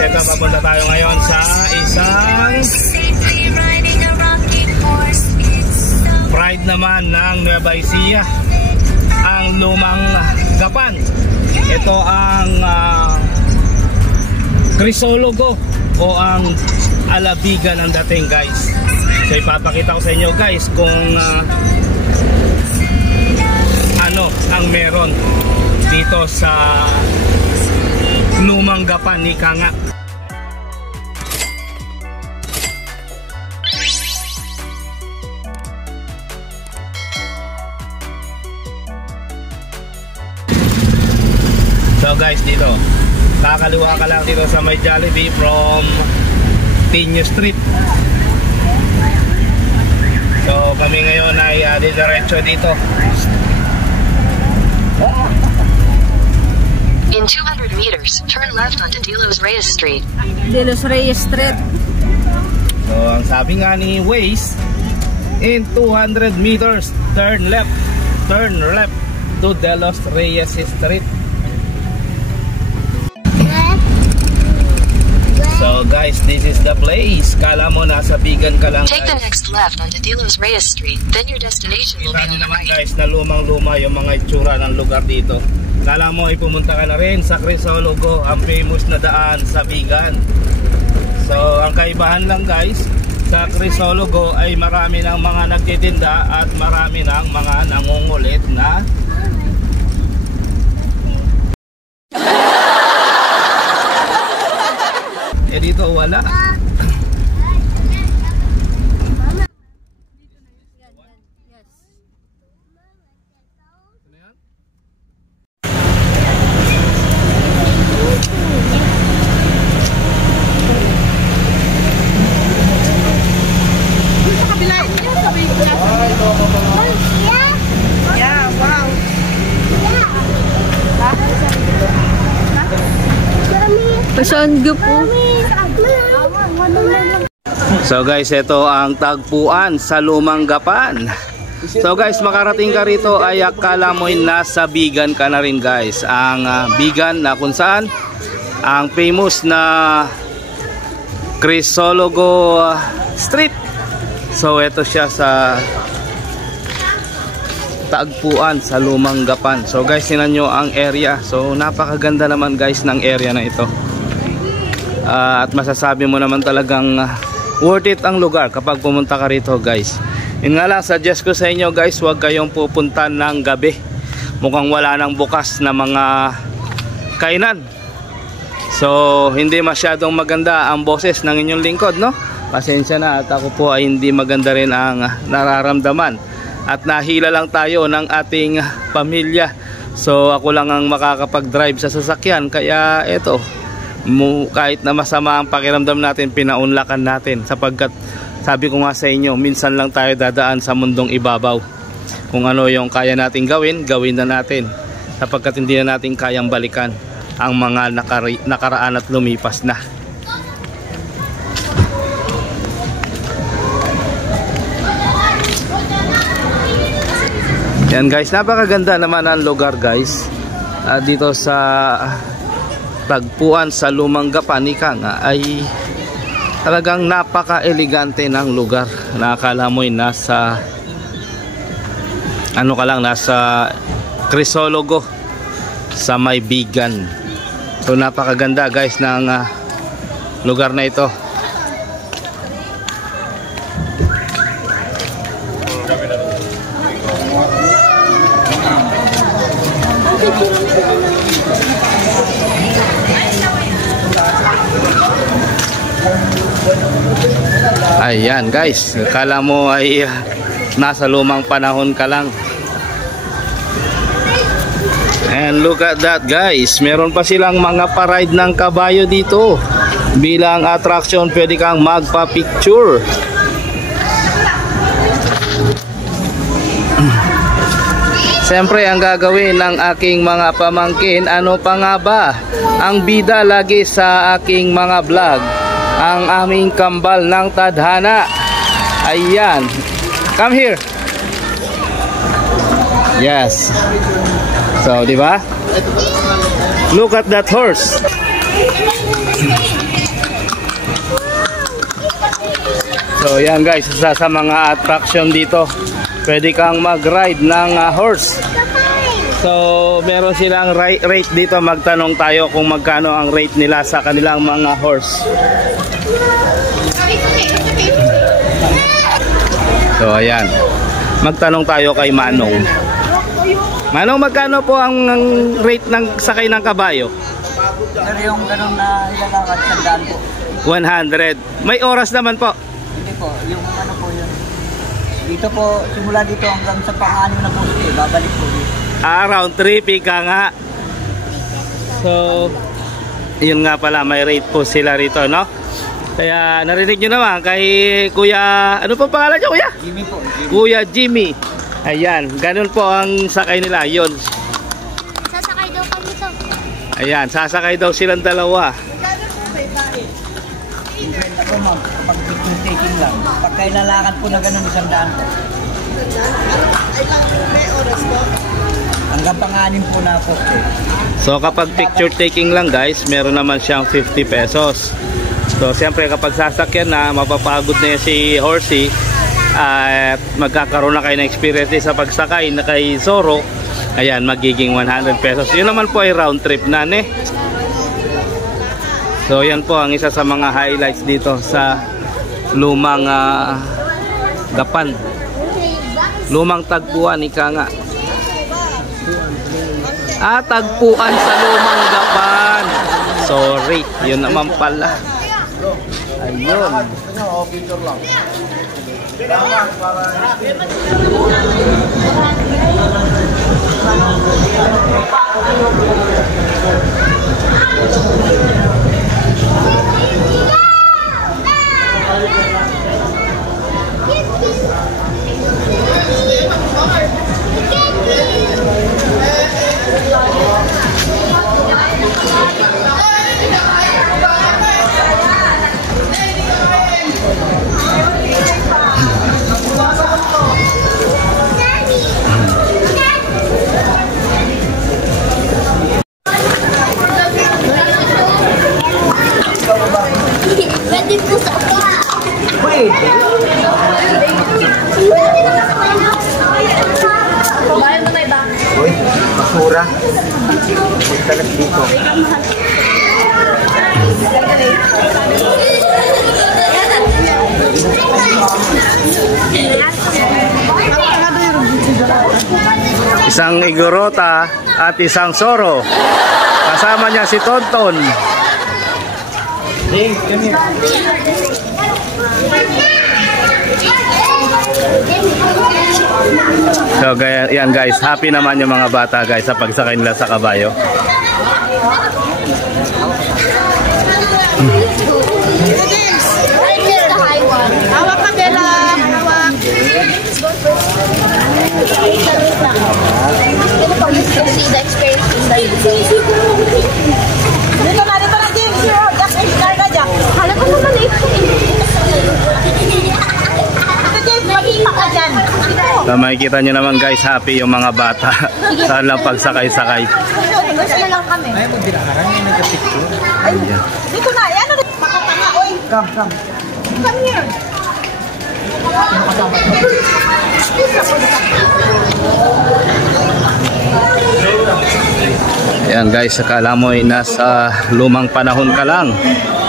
ito papunta tayo ngayon sa isang pride naman ng Nueva Ecija, ang Lumang Gapan. Ito ang Crisologo o ang Alabigan ang dating, guys. So ipapakita ko sa inyo, guys, kung ano ang meron dito sa Lumang Gapan ni Kanga. So guys, dito kakaliwa ka lang dito sa may Jollibee from Tinio Street. So kami ngayon ay diretso dito. In 200 meters, turn left onto De Los Reyes Street. De Los Reyes Street. So ang sabi nga ni Waze, in 200 meters, turn left to De Los Reyes Street. So guys, this is the place. Kala mo nasa Bigan ka lang, Take guys. the next left onto De Los Reyes Street, then your destination will be Kita on nyo the naman, right. guys, na lumang-luma yung mga itsura ng lugar dito. Kala mo ay pumunta ka na rin sa Crisologo, ang famous na daan sa Bigan. So ang kaibahan lang, guys, sa Crisologo ay marami ng mga nagtitinda at marami ng mga nangungulit na dito wala. So guys, ito ang tagpuan sa Lumang Gapan. So guys, makarating ka rito ay akala mo'y nasa Bigan ka na rin, guys. Ang Bigan na kung saan ang famous na Crisologo Street. So ito siya sa tagpuan sa Lumang Gapan. So guys, tingnan nyo ang area. So napakaganda naman, guys, ng area na ito. At masasabi mo naman talagang worth it ang lugar kapag pumunta ka rito, guys. Yun nga lang, suggest ko sa inyo, guys, huwag kayong pupunta ng gabi. Mukhang wala nang bukas na mga kainan. So hindi masyadong maganda ang boses ng inyong lingkod, no? Pasensya na at ako po ay hindi maganda rin ang nararamdaman. At nahila lang tayo ng ating pamilya. So ako lang ang makakapag-drive sa sasakyan. Kaya eto, kahit na masama ang pakiramdam natin, pinaunlakan natin. Sapagkat sabi ko nga sa inyo, minsan lang tayo dadaan sa mundong ibabaw. Kung ano yung kaya natin gawin, gawin na natin. Sapagkat hindi na natin kayang balikan ang mga nakaraan at lumipas na. Yan, guys, napakaganda naman ang lugar, guys. Dito sa tagpuan sa Lumang Gapan ni Kanga ay talagang napaka-elegante ng lugar. Nakakala mo'y nasa ano ka lang, nasa Crisologo sa may Bigan. So napakaganda, guys, ng lugar na ito. Ayan, guys, kala mo ay nasa lumang panahon ka lang. And look at that, guys, meron pa silang mga paride ng kabayo dito. Bilang attraction, pwede kang magpa-picture. Siyempre, ang gagawin ng aking mga pamangkin, ano pa nga ba ang bida lagi sa aking mga vlog? Ang aming kambal ng tadhana. Ayan, come here. Yes. So, di ba? Look at that horse. So yan guys, isa sa mga attraction dito, pwede kang mag-ride ng horse. So meron silang rate dito, magtanong tayo kung magkano ang rate nila sa kanilang mga horse. So ayan, magtanong tayo kay Manong. Manong, magkano po ang rate ng sakay ng kabayo? Pero yung ganun na ilalakad, sandaan po. 100. May oras naman po? Hindi po, yung ano po yun. Dito po, simula dito hanggang sa pang-anim na po siya, babalik po dito. Round trip, ika nga. So, yun nga pala, may rate po sila rito, no? Kaya narinig nyo naman kay Kuya, ano po pangalan nyo, Kuya? Jimmy po. Jimmy. Kuya Jimmy. Ayan, ganun po ang sakay nila. Yun. Sasakay daw kami to. Ayan, sasakay daw silang dalawa. Kwenta po ma'am, kapag picture taking lang. Pag kailalakad po na ganun, sandaan po. Hanggang pang-anim po na po. So kapag picture taking lang guys, meron naman siyang 50 pesos. So siyempre kapag sasakyan na, mapapagod na yan si Horsey at magkakaroon na kayo ng experience sa pagsakay na kay Zorro, ayan, magiging 100 pesos. Yun naman po ay round trip na So yan po ang isa sa mga highlights dito sa lumang Gapan, lumang tagpuan, ika nga. Tagpuan sa lumang Gapan. Sorry, yun naman pala. Ayun. Uy, basura. Punta lang dito. Isang igorota at isang Zorro. Kasama niya si Tonton. So yan guys, happy naman yung mga bata guys sa pagsakay nila sa kabayo. Hawak ka, Bella. Hawak. See the experience inside. Dito na, James. Jack, karga, Jack. Hala ko naman eh. James, mag-ipa ka dyan. So makikita nyo naman guys, happy yung mga bata sa lang pagsakay-sakay. Gusto na lang kami. Ay, magdinakarang yung nagka-picture. Dito na, yan. Makatanga, oy. Come. Come here. Yan guys, akala mo ay nasa lumang panahon ka lang.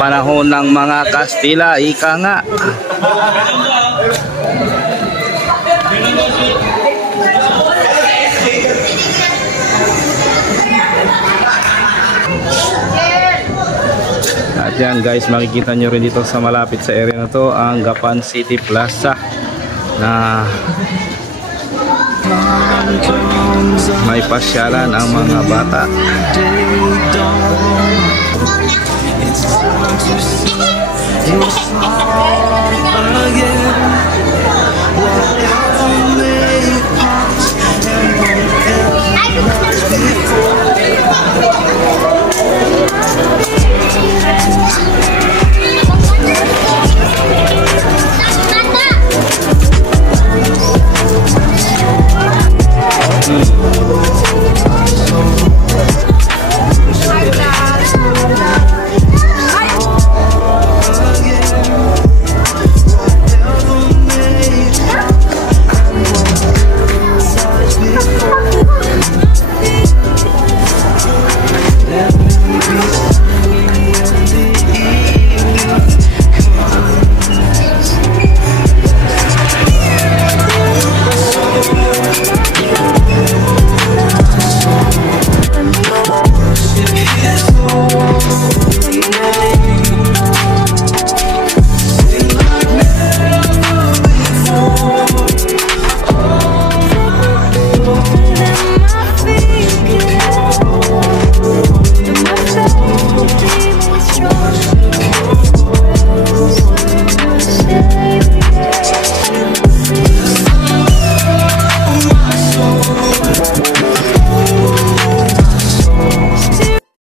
Panahon ng mga Kastila, ika nga. At yan guys, makikita nyo rin dito sa malapit sa area na to ang Gapan City Plaza na may pasyalan ang mga bata. Let me be